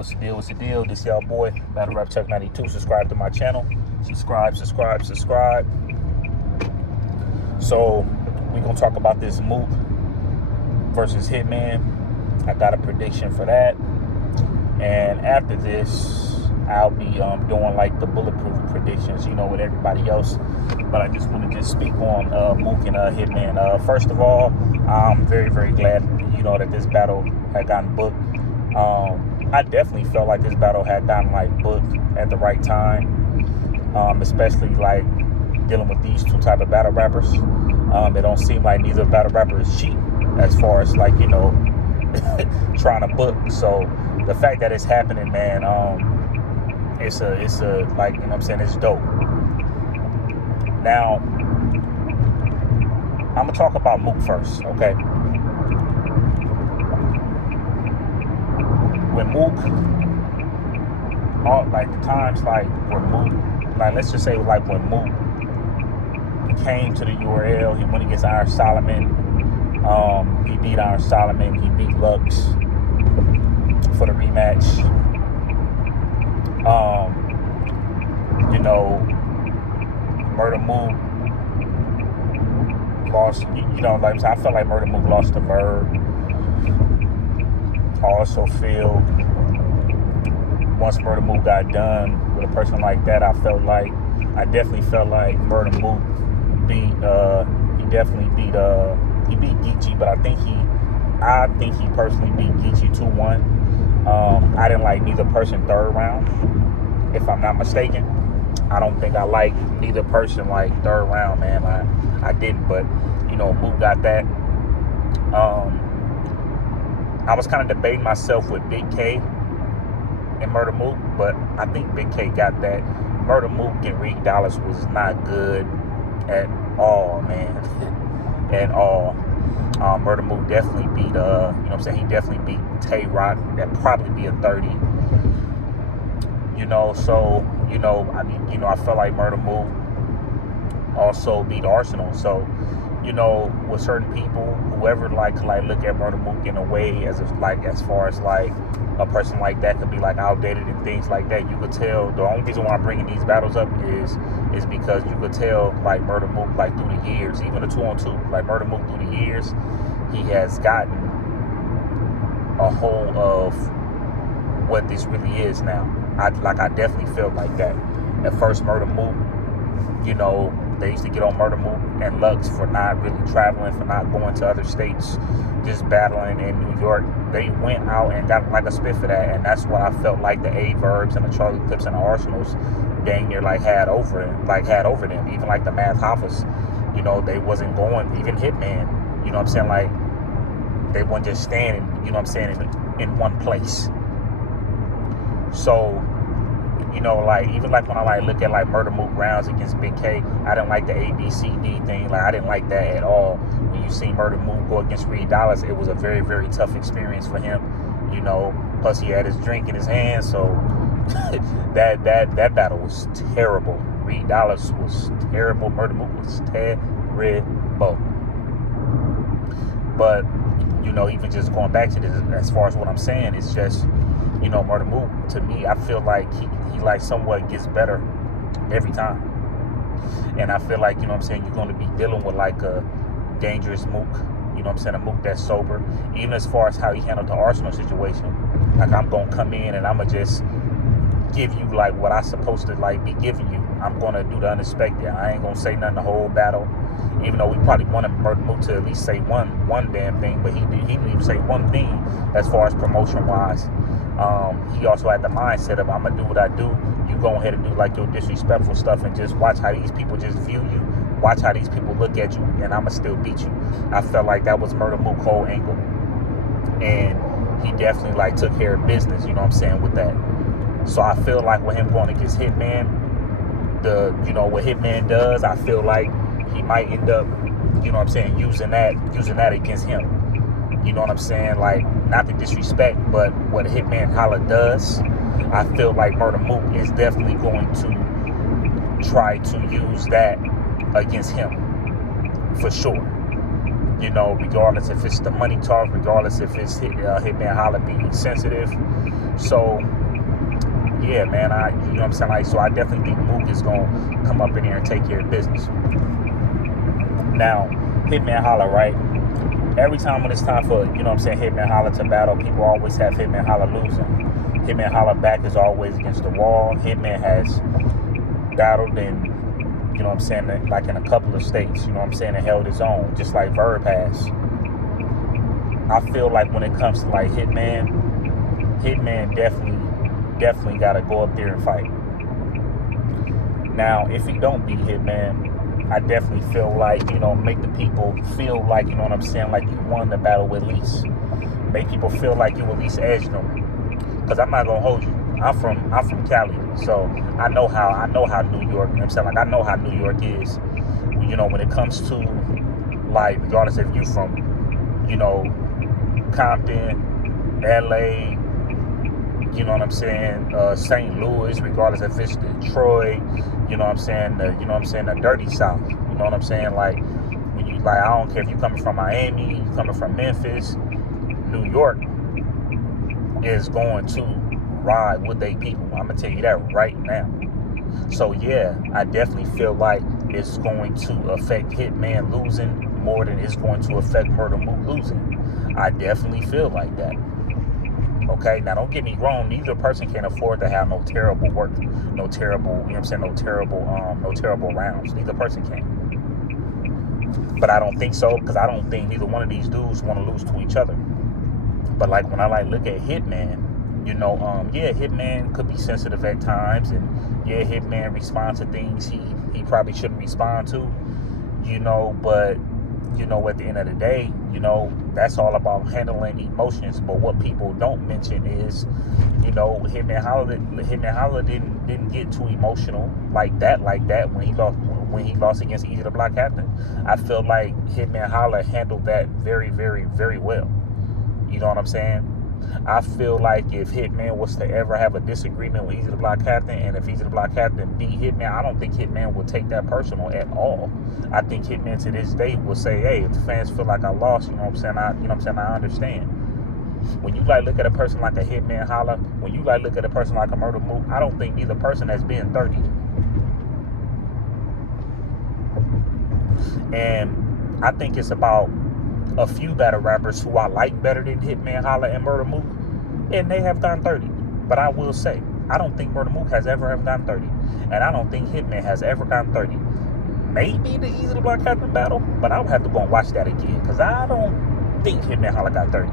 What's the deal? What's the deal? This y'all boy, Battle Rap Chuck 92. Subscribe to my channel. Subscribe. So, we're going to talk about this Mook versus Hitman. I got a prediction for that. And after this, I'll be doing like the bulletproof predictions, with everybody else. But I just want to speak on Mook and Hitman. First of all, I'm very, very glad, that this battle had gotten booked. I definitely felt like this battle had gotten booked at the right time, especially dealing with these two type of battle rappers. It don't seem like neither battle rapper is cheap as far as trying to book. So the fact that it's happening, man, it's it's dope. Now I'm gonna talk about Mook first, okay? When Mook, the times when Mook, let's just say when Mook came to the URL, he went against Iron Solomon. He beat Iron Solomon. He beat Lux for the rematch. Murda Mook lost. I felt like Murda Mook lost to Verb. I also feel once Murda Mook got done with a person like that, I definitely felt like Murda Mook beat Geechee, but I think he personally beat Geechee 2-1. I didn't like neither person third round, if I'm not mistaken. I don't think I liked neither person third round, man. I didn't, but Mook got that. I was kind of debating myself with Big K and Murda Mook, but I think Big K got that. Murda Mook and Reed Dollars was not good at all, man. At all. Murda Mook definitely beat, he definitely beat Tay Rock. That'd probably be a 30. I felt like Murda Mook also beat Arsenal. So, with certain people, whoever look at Murda Mook in a way as far as a person like that could be outdated and things like that, you could tell. The only reason why I'm bringing these battles up is because you could tell Murda Mook through the years, even the 2-on-2, Murda Mook through the years, he has gotten a hold of what this really is now. I definitely felt like that. At first, Murda Mook, they used to get on Murda Mook and Lux for not really traveling, for not going to other states, just battling in New York. They went out and got a spit for that, and that's what I felt like the A-Verbs and the Charlie Clips and the Arsenals dang near had over them. Even the Math Hoffas, they wasn't going, even Hitman, they weren't just standing, in one place. So, even when I look at Murda Mook rounds against Big K, I didn't like the ABCD thing. I didn't like that at all. When you see Murda Mook go against Reed Dollars, it was a very, very tough experience for him. Plus he had his drink in his hand, so that battle was terrible. Reed Dollars was terrible. Murda Mook was terrible. But even just going back to this, as far as what I'm saying, it's just Murda Mook, to me, I feel like he somewhat gets better every time. And I feel like, you're going to be dealing with a dangerous Mook, a Mook that's sober. Even as far as how he handled the Arsenal situation. I'm going to come in and I'm going to just give you what I'm supposed to be giving you. I'm going to do the unexpected. I ain't going to say nothing the whole battle. Even though we probably wanted Murda Mook to at least say one damn thing, but he didn't even say one thing as far as promotion wise. He also had the mindset of, I'm going to do what I do. You go ahead and do your disrespectful stuff and just watch how these people just view you. Watch how these people look at you, and I'm going to still beat you. I felt like that was Murda Mook's whole angle. And he definitely took care of business, with that. So I feel like with him going against Hitman, what Hitman does, I feel like he might end up, using that against him. Not to disrespect, but what Hitman Holla does, I feel like Murda Mook is definitely going to try to use that against him, for sure. regardless if it's the money talk, regardless if it's Hitman Holla being sensitive. So, yeah, man, you know what I'm saying? Like, so I definitely think Mook is going to come up in here and take care of business. Now, Hitman Holla, right? Every time when it's time for, Hitman Holla to battle, people always have Hitman Holla losing. Hitman Holla back is always against the wall. Hitman has battled in, like in a couple of states, and held his own, just like Verb has. I feel like when it comes to like Hitman definitely got to go up there and fight. Now, if he don't beat Hitman, I definitely feel like, make the people feel like, like you won the battle at least. Make people feel like you at least edged them. Because I'm not gonna hold you. I'm from Cali, so I know how New York, like I know how New York is. When it comes to like, regardless if you from, Compton, LA, St. Louis, regardless if it's Detroit, the dirty South, like when you, like, I don't care if you coming from Miami, you coming from Memphis, New York is going to ride with they people. I'm gonna tell you that right now. So yeah, I definitely feel like it's going to affect Hitman losing more than it's going to affect Murda Mook losing. I definitely feel like that. Okay, now don't get me wrong, neither person can afford to have no terrible work, no terrible rounds. Neither person can. But I don't think so, because I don't think neither one of these dudes want to lose to each other. But like when I look at Hitman, Hitman could be sensitive at times, and yeah, Hitman responds to things he probably shouldn't respond to, but at the end of the day, that's all about handling emotions. But what people don't mention is, Hitman Holla didn't get too emotional like that when he lost against Easy the Block Captain. I feel like Hitman Holla handled that very, very, very well. You know what I'm saying? I feel like if Hitman was to ever have a disagreement with Easy the Block Captain, and if Easy the Block Captain beat Hitman, I don't think Hitman would take that personal at all. I think Hitman to this day will say, hey, if the fans feel like I lost, I understand. When you look at a person like a Hitman Holla, when you look at a person like a Murda Mook, I don't think neither person has been 30. And I think it's about a few battle rappers who I like better than Hitman Holla and Murda Mook, and they have gone 30. But I will say, I don't think Murda Mook has ever gone 30, and I don't think Hitman has ever gone 30. Maybe the Easy to Block Captain battle, but I would have to go and watch that again, because I don't think Hitman Holla got 30.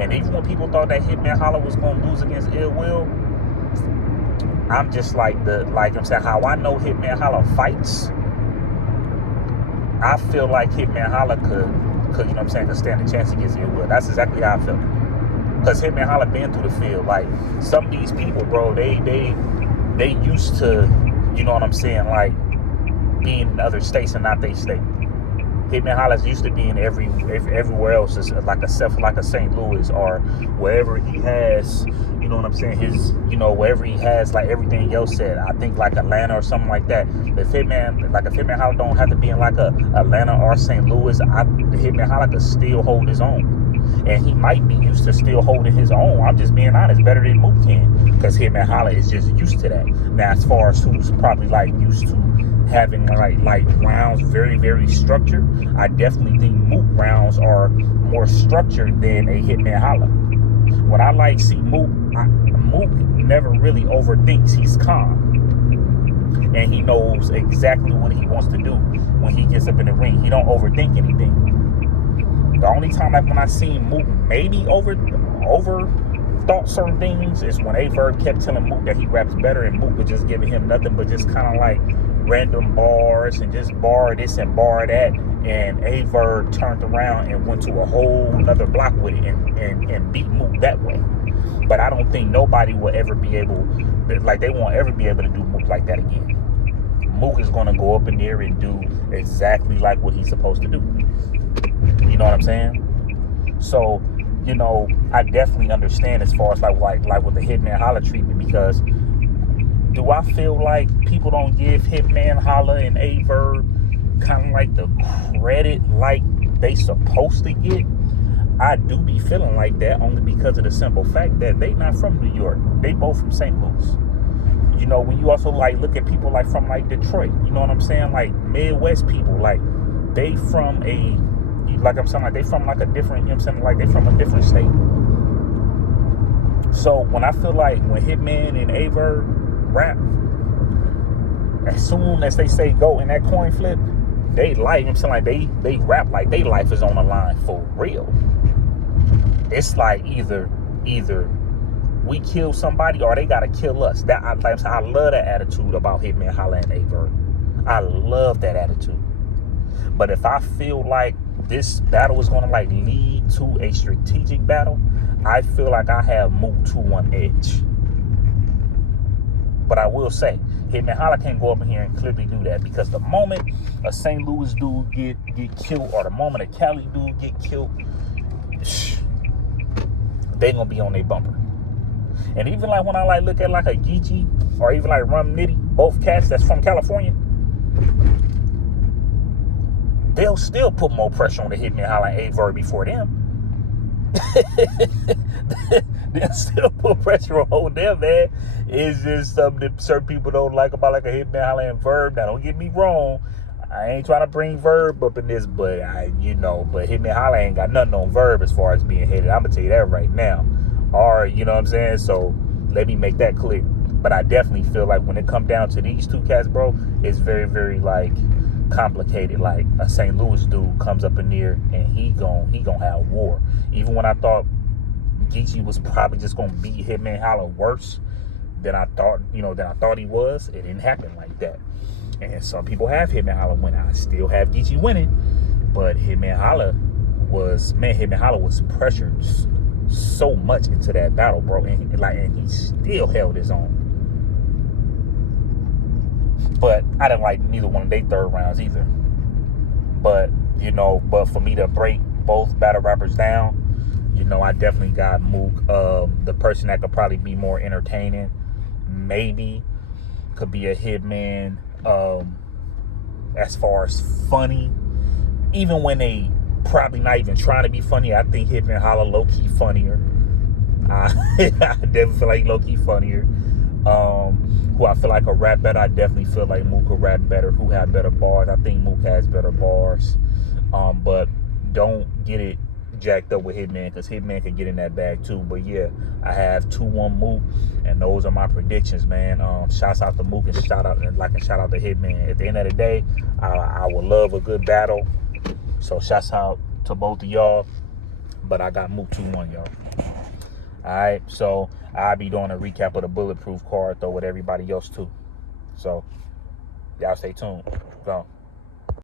And even when people thought that Hitman Holla was going to lose against Ill Will, I'm just how I know Hitman Holla fights, I feel like Hitman Holla could stand a chance against Ill Will. That's exactly how I feel. Because Hitman Holla been through the field. Like, some of these people, bro, they used to, like, being in other states and not their state. Hitman Holla's used to being everywhere else, is like a St. Louis, or wherever he has, wherever he has like everything else set. I think like Atlanta or something like that. If Hitman Holla don't have to be in like a Atlanta or St. Louis, Hitman Holla could still hold his own. And he might be used to still holding his own. I'm just being honest, better than Mook can, because Hitman Holla is just used to that. Now, as far as who's probably like used to having like rounds very, very structured, I definitely think Mook rounds are more structured than a Hitman Holla. When I see Mook never really overthinks. He's calm, and he knows exactly what he wants to do when he gets up in the ring. He don't overthink anything. The only time when I seen Mook maybe overthought certain things is when Verb kept telling Mook that he raps better, and Mook was just giving him nothing but just kind of like random bars and just bar this and bar that, and Verb turned around and went to a whole nother block with it and beat Mook that way. But I don't think nobody will ever be able, they won't ever be able to do Mook like that again. Mook is going to go up in there and do exactly like what he's supposed to do. You know what I'm saying? So, I definitely understand as far as like with the Hitman Holla treatment, because do I feel like people don't give Hitman Holla and Verb kind of like the credit like they supposed to get, I do be feeling like that only because of the simple fact that they not from New York. They both from St. Louis. You know, when you also like look at people like from like Detroit, you know what I'm saying? Like Midwest people, like they from a, like I'm saying, like they from like a different, you know what I'm saying? Like they from a different state. So when I feel like when Hitman and Averb rap, as soon as they say go in that coin flip, they like, you know what I'm saying, like they rap like their life is on the line for real. It's like either we kill somebody or they gotta kill us. That I love that attitude about Hitman, Holla, and Averb. I love that attitude. But if I feel like this battle is gonna like lead to a strategic battle, I feel like I have Mook 2-1 edge. But I will say, Hitman Holla can't go up in here and clearly do that, because the moment a St. Louis dude get killed, or the moment a Cali dude get killed, they gonna be on their bumper. And even like when I like look at like a Geechee or even like Rum Nitty, both cats that's from California, they'll still put more pressure on the Hitman Holla and Averb before them. They'll still put pressure on them, man. It's just something that certain people don't like about like a Hitman Holla and Verb. Now don't get me wrong, I ain't trying to bring Verb up in this, but but Hitman Holla ain't got nothing on Verb as far as being hated. I'm gonna tell you that right now. Or, you know what I'm saying? So let me make that clear. But I definitely feel like when it come down to these two cats, bro, it's very, very like complicated. Like a St. Louis dude comes up in there and he gon' have war. Even when I thought Geechee was probably just gonna beat Hitman Holla worse than I thought he was, it didn't happen like that. And some people have Hitman Holla winning. I still have Geechee winning, but Hitman Holla was pressured so much into that battle, bro, and he still held his own. But I didn't like neither one of their third rounds either. But for me to break both battle rappers down, I definitely got Mook. The person that could probably be more entertaining, maybe, could be a Hitman. As far as funny, even when they probably not even trying to be funny, I think Hitman Holla low-key funnier. I definitely feel like low-key funnier. Who I feel like could rap better, I definitely feel like Mook could rap better. Who have better bars? I think Mook has better bars. But don't get it jacked up with Hitman, because Hitman can get in that bag too. But yeah, I have 2-1 Mook, and those are my predictions, man. Shouts out to Mook and shout out to Hitman. At the end of the day, I would love a good battle. So shouts out to both of y'all. But I got Mook 2-1, y'all. Alright, so I'll be doing a recap of the bulletproof card though with everybody else too. So y'all stay tuned. Go.